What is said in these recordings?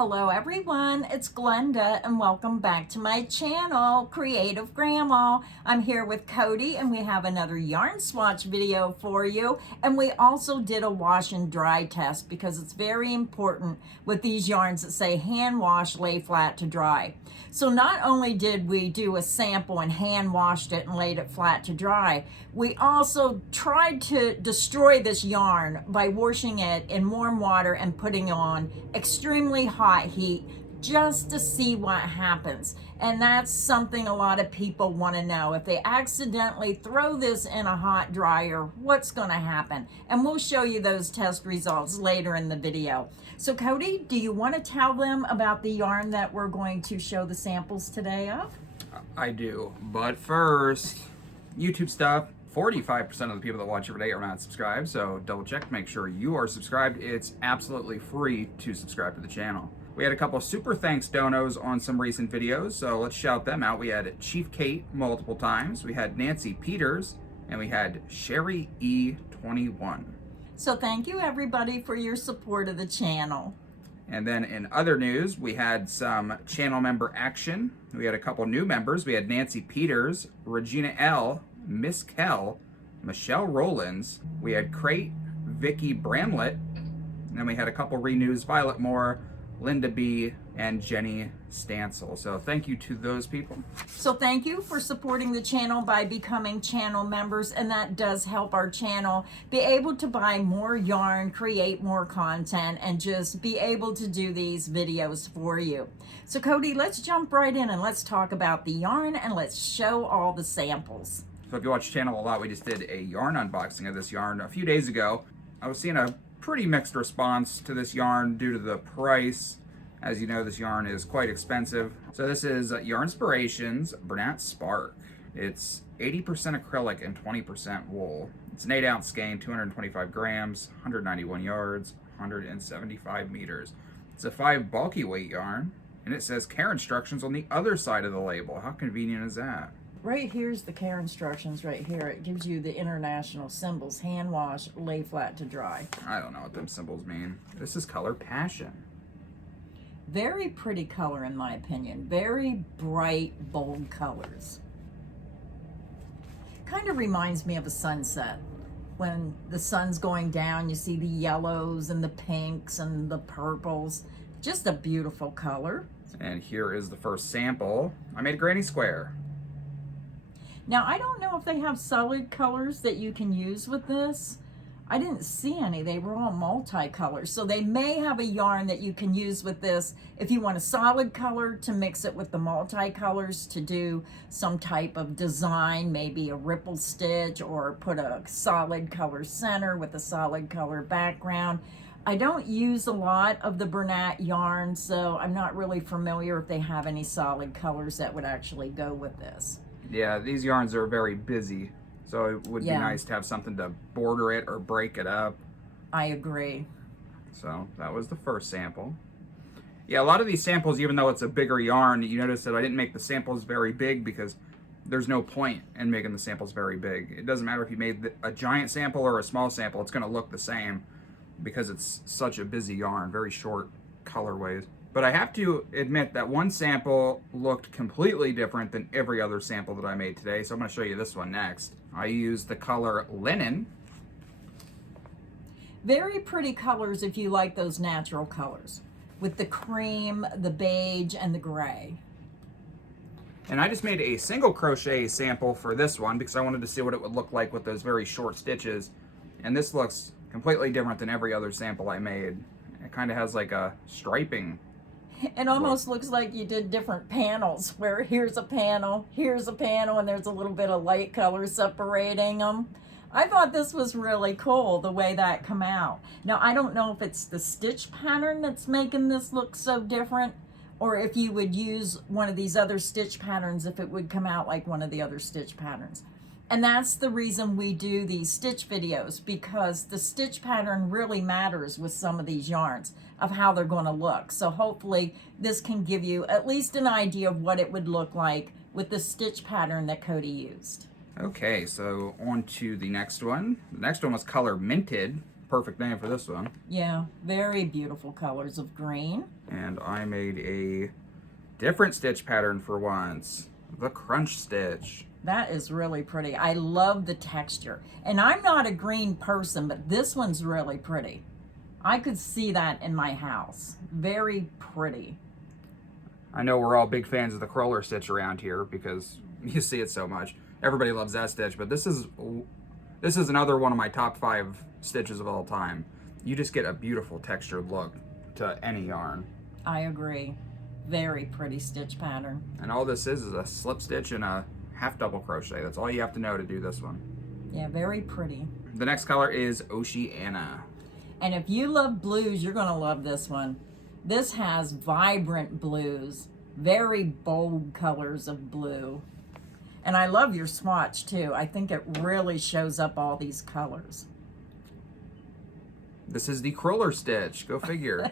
Hello everyone, it's Glenda and welcome back to my channel, Creative Grandma. I'm here with Cody and we have another yarn swatch video for you. And we also did a wash and dry test because it's very important with these yarns that say hand wash, lay flat to dry. So not only did we do a sample and hand washed it and laid it flat to dry, we also tried to destroy this yarn by washing it in warm water and putting on extremely hot heat just to see what happens. And that's something a lot of people want to know. If they accidentally throw this in a hot dryer, what's going to happen? And we'll show you those test results later in the video. So Cody, do you want to tell them about the yarn that we're going to show the samples today of? I do, but first, YouTube stuff. 45% of the people that watch every day are not subscribed, so double check, make sure you are subscribed. It's absolutely free to subscribe to the channel. We had a couple of super thanks donos on some recent videos, so let's shout them out. We had Chief Kate multiple times, we had Nancy Peters, and we had Sherry E21. So thank you everybody for your support of the channel. And then in other news, we had some channel member action. We had a couple new members. We had Nancy Peters, Regina L, Miss Kell, Michelle Rollins, we had Crate, Vicky Bramlett, and then we had a couple renews, Violet Moore, Linda B, and Jenny Stansel. So thank you to those people. So thank you for supporting the channel by becoming channel members, and that does help our channel be able to buy more yarn, create more content, and just be able to do these videos for you. So Cody, let's jump right in and let's talk about the yarn and let's show all the samples. So if you watch the channel a lot, we just did a yarn unboxing of this yarn a few days ago. I was seeing a pretty mixed response to this yarn due to the price. As you know, this yarn is quite expensive. So this is Yarnspirations Bernat Spark. It's 80% acrylic and 20% wool. It's an 8-ounce skein, 225 grams, 191 yards, 175 meters. It's a 5 bulky weight yarn, and it says care instructions on the other side of the label. How convenient is that? Right here's the care instructions right here. It gives you the international symbols, hand wash, lay flat to dry. I don't know what them symbols mean. This is color Passion. Very pretty color in my opinion. Very bright, bold colors. Kind of reminds me of a sunset. When the sun's going down, you see the yellows and the pinks and the purples. Just a beautiful color. And here is the first sample. I made a granny square. Now, I don't know if they have solid colors that you can use with this. I didn't see any. They were all multicolors. So they may have a yarn that you can use with this if you want a solid color to mix it with the multicolors to do some type of design, maybe a ripple stitch, or put a solid color center with a solid color background. I don't use a lot of the Bernat yarn, so I'm not really familiar if they have any solid colors that would actually go with this. Yeah, these yarns are very busy, so it would be nice to have something to border it or break it up. I agree. So that was the first sample. Yeah, a lot of these samples, even though it's a bigger yarn, you notice that I didn't make the samples very big because there's no point in making the samples very big. It doesn't matter if you made a giant sample or a small sample, it's going to look the same because it's such a busy yarn, very short colorways. But I have to admit that one sample looked completely different than every other sample that I made today, so I'm going to show you this one next. I used the color Linen. Very pretty colors if you like those natural colors, with the cream, the beige, and the gray. And I just made a single crochet sample for this one because I wanted to see what it would look like with those very short stitches. And this looks completely different than every other sample I made. It kind of has like a striping. It almost looks like you did different panels, where here's a panel, and there's a little bit of light color separating them. I thought this was really cool, the way that come out. Now, I don't know if it's the stitch pattern that's making this look so different, or if you would use one of these other stitch patterns, if it would come out like one of the other stitch patterns. And that's the reason we do these stitch videos, because the stitch pattern really matters with some of these yarns of how they're going to look. So hopefully this can give you at least an idea of what it would look like with the stitch pattern that Cody used. Okay, so on to the next one. The next one was color Minted. perfect name for this one. Yeah, very beautiful colors of green. And I made a different stitch pattern for once. The crunch stitch. That is really pretty. I love the texture. And I'm not a green person, but this one's really pretty. I could see that in my house. Very pretty. I know we're all big fans of the cruller stitch around here because you see it so much. Everybody loves that stitch, but this is another one of my top 5 stitches of all time. You just get a beautiful textured look to any yarn. I agree. Very pretty stitch pattern. And all this is a slip stitch and a half double crochet. That's all you have to know to do this one. Yeah, very pretty. The next color is Oceana. And if you love blues, you're gonna love this one. This has vibrant blues, very bold colors of blue. And I love your swatch too. I think it really shows up all these colors. This is the cruller stitch. Go figure.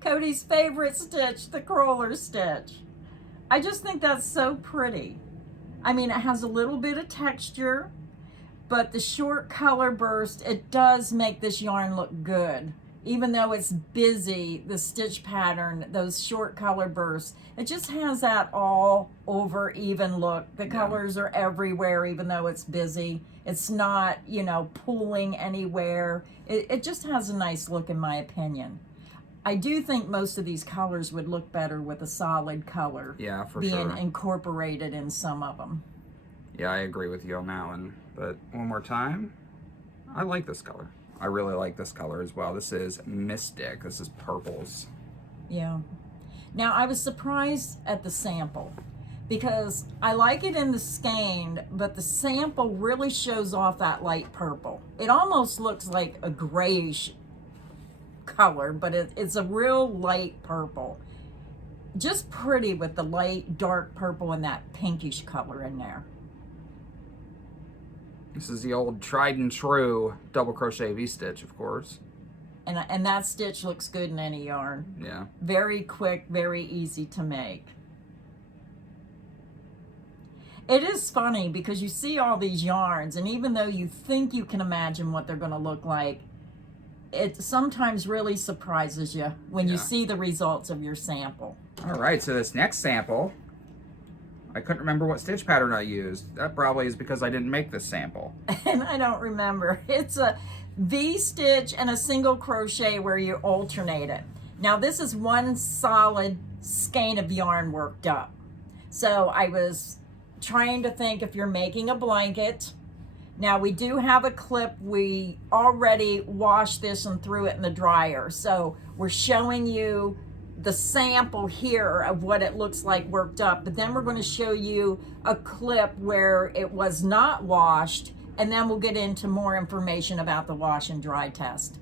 Cody's favorite stitch, the cruller stitch. I just think that's so pretty. I mean, it has a little bit of texture, but the short color burst, it does make this yarn look good. Even though it's busy, the stitch pattern, those short color bursts, it just has that all over even look. The colors are everywhere, even though it's busy. It's not, you know, pooling anywhere. It just has a nice look in my opinion. I do think most of these colors would look better with a solid color. Yeah, for being sure. incorporated in some of them. Yeah, I agree with you on that one. But one more time, I like this color. I really like this color as well. This is Mystic. This is purples. Yeah. Now, I was surprised at the sample because I like it in the skein, but the sample really shows off that light purple. It almost looks like a grayish color, but it's a real light purple. Just pretty with the light dark purple and that pinkish color in there. This is the old tried and true double crochet V-stitch, of course. And that stitch looks good in any yarn. Yeah. Very quick, very easy to make. It is funny because you see all these yarns, and even though you think you can imagine what they're going to look like, it sometimes really surprises you when you see the results of your sample. All right, so this next sample, I couldn't remember what stitch pattern I used. That probably is because I didn't make this sample. And I don't remember. It's a V-stitch and a single crochet where you alternate it. Now this is one solid skein of yarn worked up. So I was trying to think if you're making a blanket. Now we do have a clip. We already washed this and threw it in the dryer. So we're showing you the sample here of what it looks like worked up, but then we're going to show you a clip where it was not washed, and then we'll get into more information about the wash and dry test.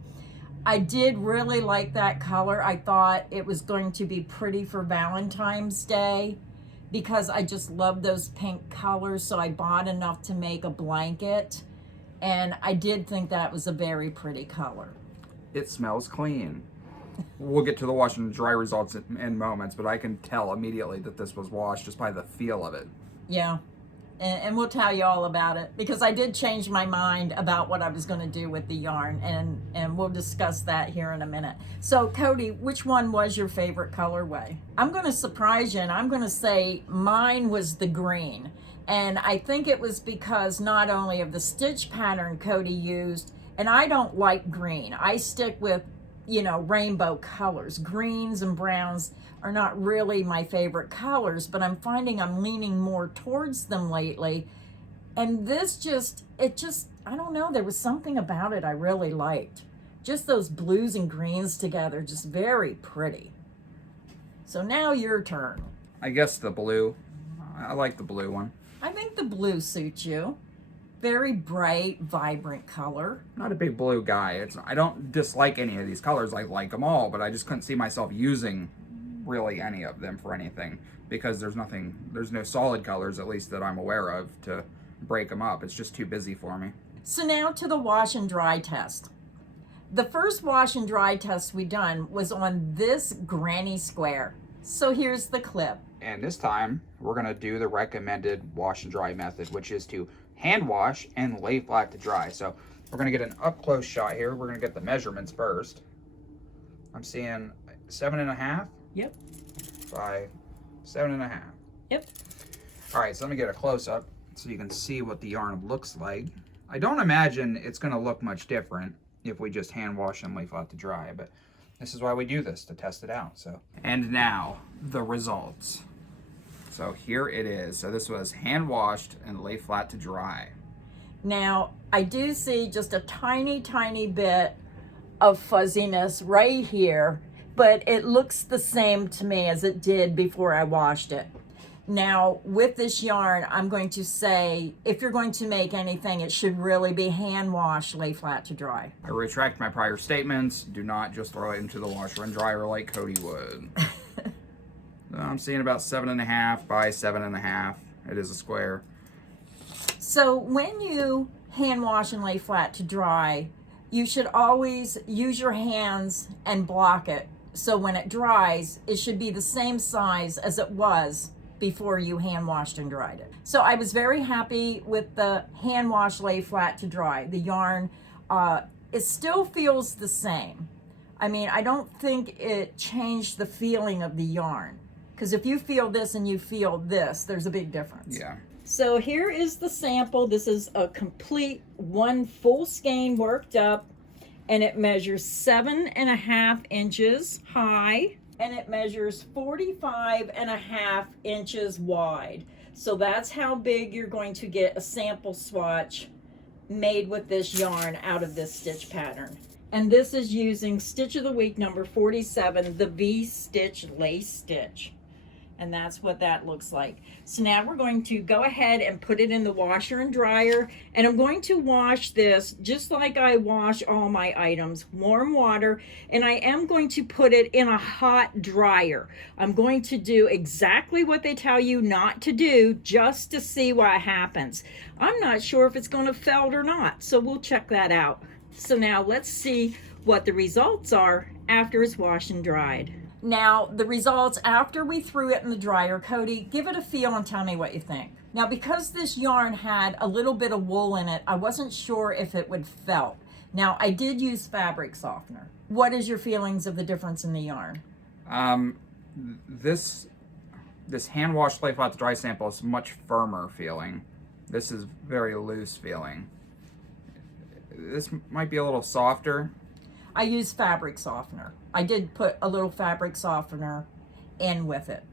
I did really like that color. I thought it was going to be pretty for Valentine's Day because I just love those pink colors, so I bought enough to make a blanket, and I did think that was a very pretty color. It smells clean. We'll get to the wash and dry results in moments, but I can tell immediately that this was washed just by the feel of it. Yeah, and we'll tell you all about it because I did change my mind about what I was going to do with the yarn, and we'll discuss that here in a minute. So Cody, which one was your favorite colorway? I'm going to surprise you, and I'm going to say mine was the green. And I think it was because not only of the stitch pattern Cody used, and I don't like green. I stick with, you know, rainbow colors. Greens and browns are not really my favorite colors, but I'm finding I'm leaning more towards them lately. And this I don't know, there was something about it I really liked. Just those blues and greens together, just very pretty. So now your turn. I guess the blue. I like the blue one. I think the blue suits you. Very bright, vibrant color. Not a big blue guy. I don't dislike any of these colors. I like them all, but I just couldn't see myself using really any of them for anything because there's no solid colors, at least that I'm aware of, to break them up. It's just too busy for me. So now to the wash and dry test. The first wash and dry test we done was on this granny square. So here's the clip. And this time we're gonna do the recommended wash and dry method, which is to hand wash and lay flat to dry. So we're gonna get an up close shot here. We're gonna get the measurements first. I'm seeing 7.5. Yep. By 7.5. Yep. All right, so let me get a close up so you can see what the yarn looks like. I don't imagine it's gonna look much different if we just hand wash and lay flat to dry, but this is why we do this, to test it out. So, and now the results. So here it is. So this was hand washed and lay flat to dry. Now, I do see just a tiny, tiny bit of fuzziness right here, but it looks the same to me as it did before I washed it. Now, with this yarn, I'm going to say, if you're going to make anything, it should really be hand washed, lay flat to dry. I retract my prior statements. Do not just throw it into the washer and dryer like Cody would. I'm seeing about 7.5 by 7.5. It is a square. So when you hand wash and lay flat to dry, you should always use your hands and block it. So when it dries, it should be the same size as it was before you hand washed and dried it. So I was very happy with the hand wash, lay flat to dry. The yarn, it still feels the same. I mean, I don't think it changed the feeling of the yarn. Because if you feel this and you feel this, there's a big difference. Yeah. So here is the sample. This is a complete one full skein worked up, and it measures 7.5 inches high, and it measures 45.5 inches wide. So that's how big you're going to get a sample swatch made with this yarn out of this stitch pattern. And this is using Stitch of the Week number 47, the V-stitch lace stitch. And that's what that looks like. So now we're going to go ahead and put it in the washer and dryer. And I'm going to wash this just like I wash all my items, warm water. And I am going to put it in a hot dryer. I'm going to do exactly what they tell you not to do just to see what happens. I'm not sure if it's going to felt or not, so we'll check that out. So now let's see what the results are after it's washed and dried. Now, the results after we threw it in the dryer, Cody, give it a feel and tell me what you think. Now, because this yarn had a little bit of wool in it, I wasn't sure if it would felt. Now, I did use fabric softener. What is your feelings of the difference in the yarn? This hand wash lay flat to dry sample is much firmer feeling. This is very loose feeling. This might be a little softer. I used fabric softener. I did put a little fabric softener in with it.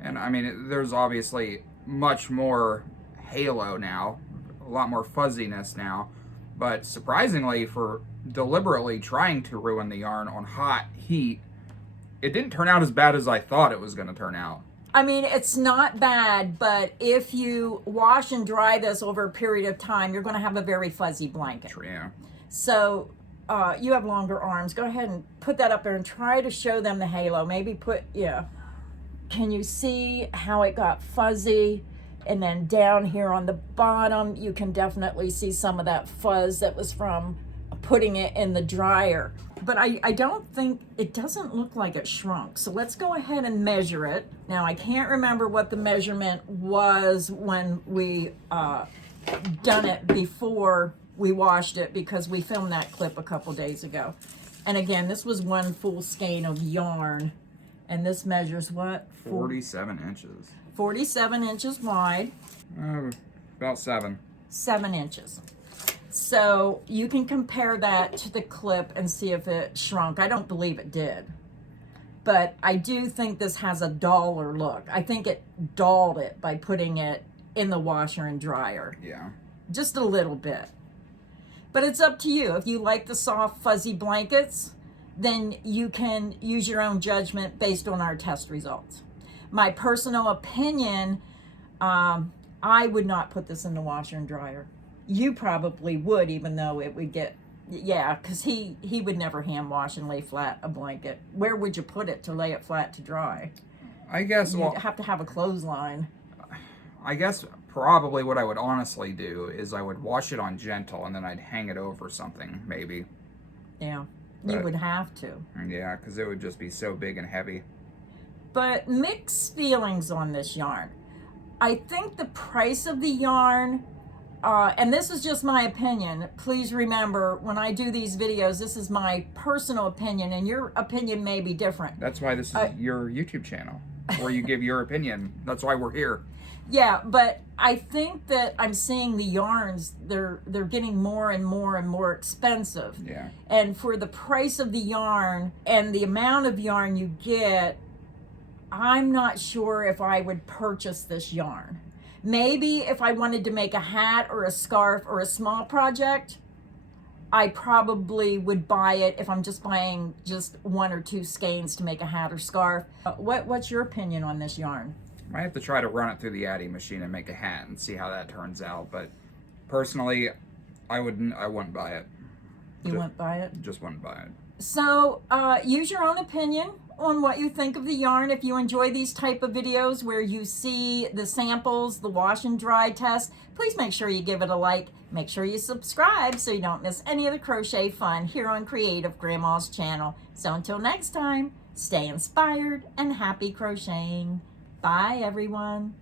And I mean, there's obviously much more halo now, a lot more fuzziness now, but surprisingly, for deliberately trying to ruin the yarn on hot heat, it didn't turn out as bad as I thought it was going to turn out. I mean, it's not bad, but if you wash and dry this over a period of time, you're going to have a very fuzzy blanket. Yeah. So you have longer arms. Go ahead and put that up there and try to show them the halo. Maybe put, yeah. Can you see how it got fuzzy? And then down here on the bottom, you can definitely see some of that fuzz that was from putting it in the dryer. But I don't think, it doesn't look like it shrunk. So let's go ahead and measure it. Now, I can't remember what the measurement was when we done it before we washed it, because we filmed that clip a couple days ago. And again, this was one full skein of yarn. And this measures what? 47 inches. 47 inches wide. About 7. 7 inches. So you can compare that to the clip and see if it shrunk. I don't believe it did. But I do think this has a duller look. I think it dulled it by putting it in the washer and dryer. Yeah. Just a little bit. But it's up to you. If you like the soft, fuzzy blankets, then you can use your own judgment based on our test results. My personal opinion, I would not put this in the washer and dryer. You probably would, even though it would get, yeah, because he would never hand wash and lay flat a blanket. Where would you put it to lay it flat to dry? I guess, You'd have to have a clothesline. I guess probably what I would honestly do is I would wash it on gentle and then I'd hang it over something, maybe. Yeah, you would have to. Yeah, because it would just be so big and heavy. But mixed feelings on this yarn. I think the price of the yarn and this is just my opinion. Please remember, when I do these videos, this is my personal opinion, and your opinion may be different. That's why this is your YouTube channel, where you give your opinion. That's why we're here. Yeah, but I think that I'm seeing the yarns, they're getting more and more and more expensive. Yeah. And for the price of the yarn and the amount of yarn you get, I'm not sure if I would purchase this yarn. Maybe if I wanted to make a hat or a scarf or a small project, I probably would buy it if I'm just buying just 1 or 2 skeins to make a hat or scarf. What's your opinion on this yarn? I have to try to run it through the Addy machine and make a hat and see how that turns out. But personally, I wouldn't buy it. You wouldn't buy it? Just wouldn't buy it. So use your own opinion on what you think of the yarn. If you enjoy these type of videos where you see the samples, the wash and dry test, please make sure you give it a like. Make sure you subscribe so you don't miss any of the crochet fun here on Creative Grandma's channel. So until next time, stay inspired and happy crocheting. Bye, everyone.